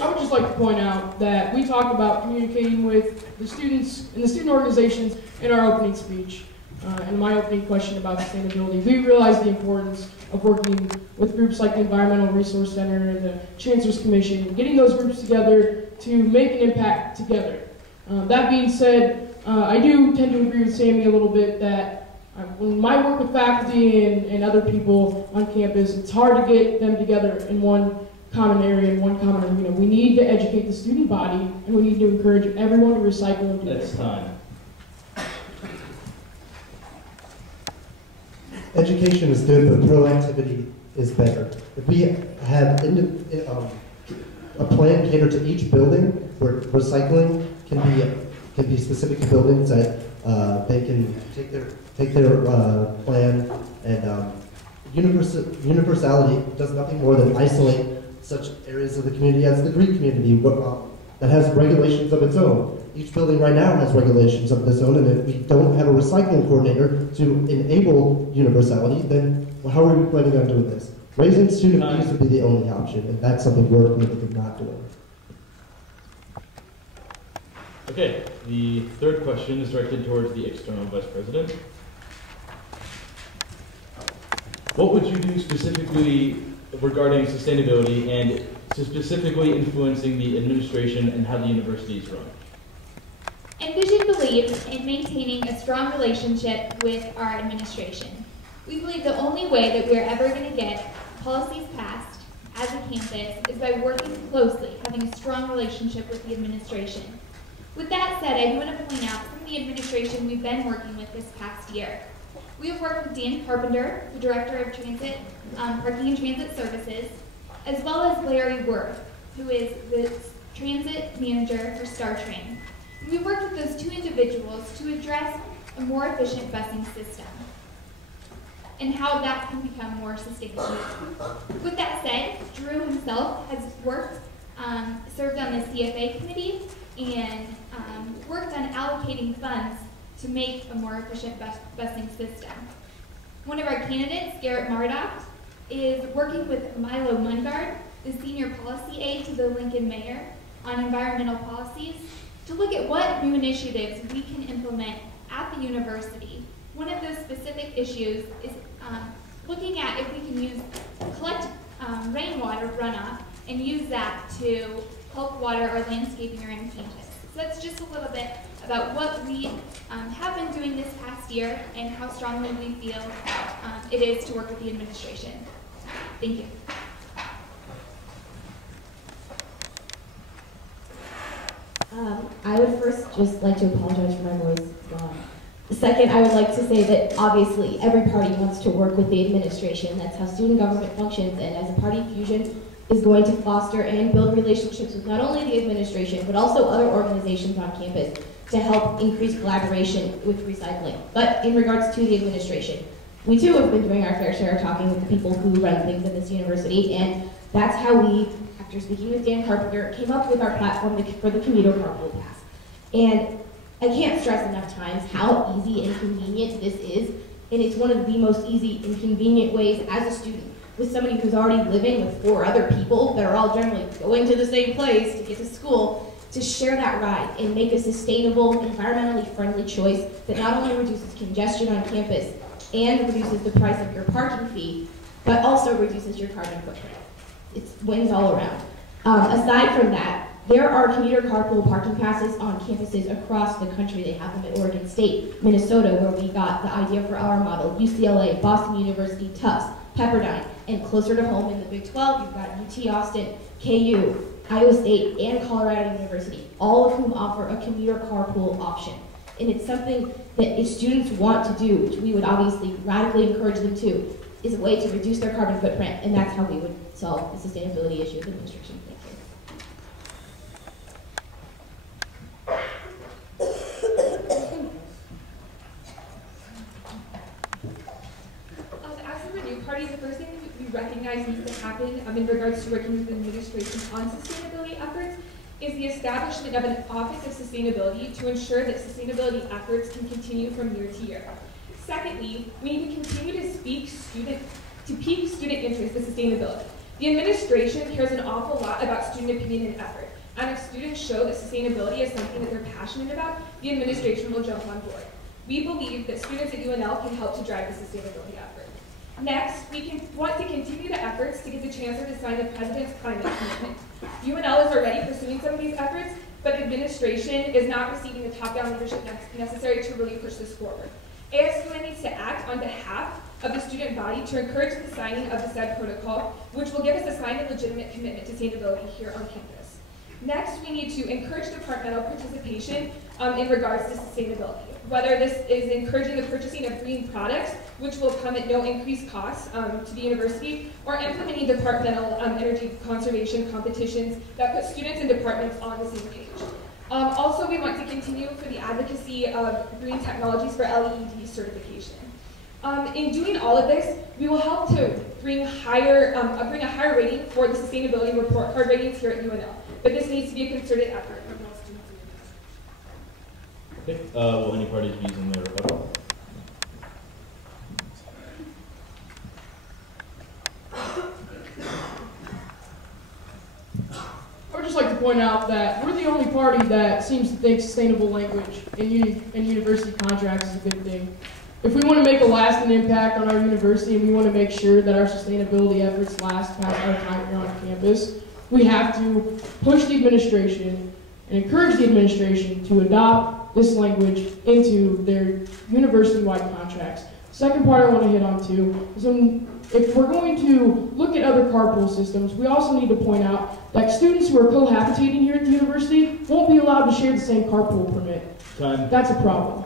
I would just like to point out that we talked about communicating with the students and the student organizations in our opening speech. And my opening question about sustainability. We realize the importance of working with groups like the Environmental Resource Center and the Chancellor's Commission, and getting those groups together to make an impact together. That being said, I do tend to agree with Sammy a little bit that when I work with faculty and other people on campus, it's hard to get them together in one common area, in one common arena. We need to educate the student body, and we need to encourage everyone to recycle and do That's time. Education is good, but proactivity is better. If we have a plan catered to each building, where recycling can be specific to buildings that they can take their plan, and universality does nothing more than isolate such areas of the community as the Greek community that has regulations of its own. Each building right now has regulations of its own, and if we don't have a recycling coordinator to enable universality, then how are we planning on doing this? Raising student fees would be the only option, and that's something we're committed to not doing. Okay, the third question is directed towards the external vice president. What would you do specifically regarding sustainability and specifically influencing the administration and how the university is run? Envision believes in maintaining a strong relationship with our administration. We believe the only way that we're ever going to get policies passed as a campus is by working closely, having a strong relationship with the administration. With that said, I do want to point out some of the administration we've been working with this past year. We have worked with Dan Carpenter, the Director of Transit, Parking and Transit Services, as well as Larry Worth, who is the Transit Manager for StarTrain. We worked with those two individuals to address a more efficient busing system and how that can become more sustainable. With that said, Drew himself has served on the CFA committee and worked on allocating funds to make a more efficient busing system. One of our candidates, Garrett Mardot, is working with Milo Mungard, the senior policy aide to the Lincoln mayor, on environmental policies, to look at what new initiatives we can implement at the university. One of those specific issues is looking at if we can collect rainwater runoff and use that to help water our landscaping around campus. So that's just a little bit about what we have been doing this past year and how strongly we feel it is to work with the administration. Thank you. I would first just like to apologize for my voice. It's gone. Second, I would like to say that obviously every party wants to work with the administration. That's how student government functions, and as a party, Fusion is going to foster and build relationships with not only the administration, but also other organizations on campus to help increase collaboration with recycling. But in regards to the administration, we too have been doing our fair share of talking with the people who run things in this university, and that's how we, after speaking with Dan Carpenter, came up with our platform for the commuter carpool pass. And I can't stress enough times how easy and convenient this is, and it's one of the most easy and convenient ways as a student, with somebody who's already living with 4 other people that are all generally going to the same place to get to school, to share that ride and make a sustainable, environmentally friendly choice that not only reduces congestion on campus and reduces the price of your parking fee, but also reduces your carbon footprint. It's wins all around. Aside from that, there are commuter carpool parking passes on campuses across the country. They have them at Oregon State, Minnesota, where we got the idea for our model, UCLA, Boston University, Tufts, Pepperdine, and closer to home in the Big 12, you've got UT Austin, KU, Iowa State, and Colorado University, all of whom offer a commuter carpool option. And it's something that if students want to do, which we would obviously radically encourage them to, is a way to reduce their carbon footprint, and that's how we would solve the sustainability issue of administration. Thank you. As a new party, the first thing we recognize needs to happen in regards to working with the administration on sustainability efforts is the establishment of an Office of Sustainability to ensure that sustainability efforts can continue from year to year. Secondly, we need to continue to pique student interest in sustainability. The administration cares an awful lot about student opinion and effort, and if students show that sustainability is something that they're passionate about, the administration will jump on board. We believe that students at UNL can help to drive the sustainability effort. Next, we want to continue the efforts to get the Chancellor to sign the President's climate commitment. UNL is already pursuing some of these efforts, but administration is not receiving the top-down leadership necessary to really push this forward. ASUN needs to act on behalf of the student body to encourage the signing of the said protocol, which will give us a signed and legitimate commitment to sustainability here on campus. Next, we need to encourage departmental participation in regards to sustainability. Whether this is encouraging the purchasing of green products, which will come at no increased cost to the university, or implementing departmental energy conservation competitions that put students and departments on the same page. Also, we want to continue for the advocacy of green technologies for LED certification. In doing all of this, we will help to bring a higher rating for the sustainability report card ratings here at UNL. But this needs to be a concerted effort from all students. Okay, will any parties be using their rebuttal? I would just like to point out that we're the only party that seems to think sustainable language in university contracts is a good thing. If we want to make a lasting impact on our university and we want to make sure that our sustainability efforts last past our time here on campus, we have to push the administration and encourage the administration to adopt this language into their university-wide contracts. Second part I want to hit on too is if we're going to look at other carpool systems, we also need to point out that students who are cohabitating here at the university won't be allowed to share the same carpool permit. Time. That's a problem.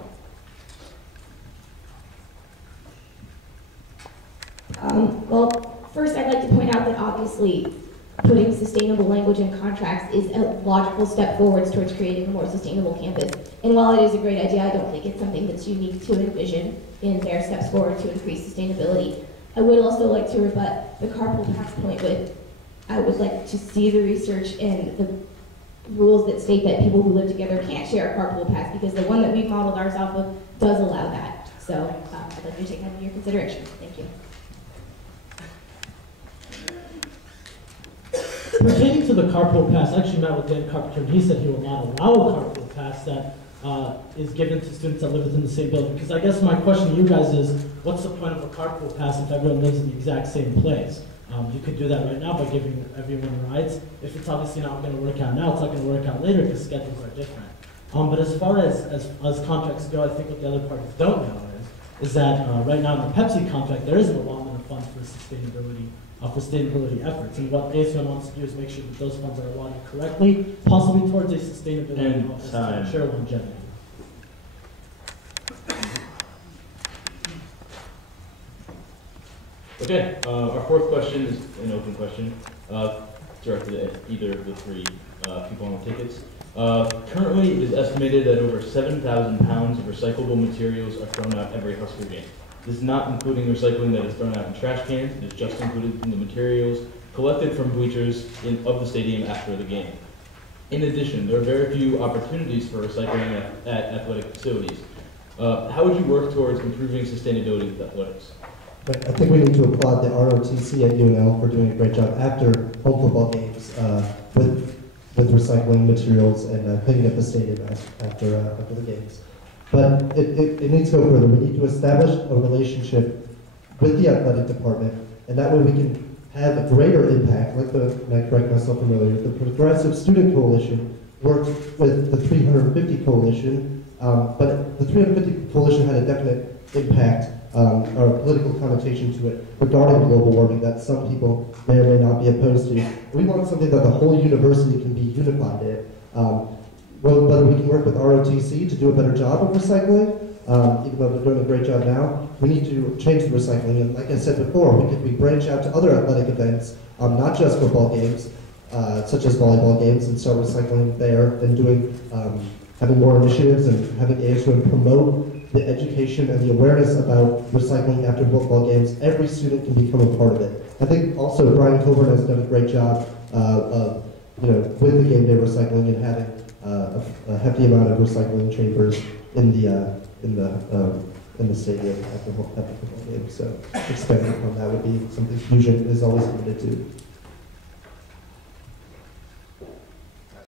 Well, first I'd like to point out that obviously putting sustainable language in contracts is a logical step forwards towards creating a more sustainable campus. And while it is a great idea, I don't think it's something that's unique to Envision in their steps forward to increase sustainability. I would also like to rebut the carpool pass point with, I would like to see the research and the rules that state that people who live together can't share a carpool pass, because the one that we've modeled ours off of does allow that. So I'd like you to take that into your consideration. Thank you. Pertaining to the carpool pass, I actually met with Dan Carpenter, and he said he will not allow a carpool pass that is given to students that live within the same building. Because I guess my question to you guys is, what's the point of a carpool pass if everyone lives in the exact same place? You could do that right now by giving everyone rides. If it's obviously not going to work out now, it's not going to work out later because schedules are different. But as far as contracts go, I think what the other parties don't know is that right now in the Pepsi contract, there is an allotment of funds for sustainability efforts. And what ASUN wants to do is make sure that those funds are allotted correctly, possibly towards a sustainability office to ensure longevity. Okay, our fourth question is an open question, directed at either of the three people on the tickets. Currently, it is estimated that over 7,000 pounds of recyclable materials are thrown out every Husker game. This is not including recycling that is thrown out in trash cans. It is just included in the materials collected from bleachers of the stadium after the game. In addition, there are very few opportunities for recycling at athletic facilities. How would you work towards improving sustainability with athletics? I think we need to applaud the ROTC at UNL for doing a great job after home football games with recycling materials and cleaning up the stadium after the games. But it needs to go further. We need to establish a relationship with the athletic department, and that way we can have a greater impact. And I correct myself from earlier, the Progressive Student Coalition worked with the 350 Coalition, but the 350 Coalition had a definite impact or political connotation to it regarding global warming that some people may or may not be opposed to. We want something that the whole university can be unified in. Whether we can work with ROTC to do a better job of recycling, even though they're doing a great job now, we need to change the recycling. And like I said before, we branch out to other athletic events, not just football games, such as volleyball games, and start recycling there and having more initiatives and having ASUN promote the education and the awareness about recycling after football games. Every student can become a part of it. I think also Brian Coburn has done a great job of, with the game day recycling and having a hefty amount of recycling chambers in the stadium at the football game. So expanding upon that would be something Fusion is always committed to.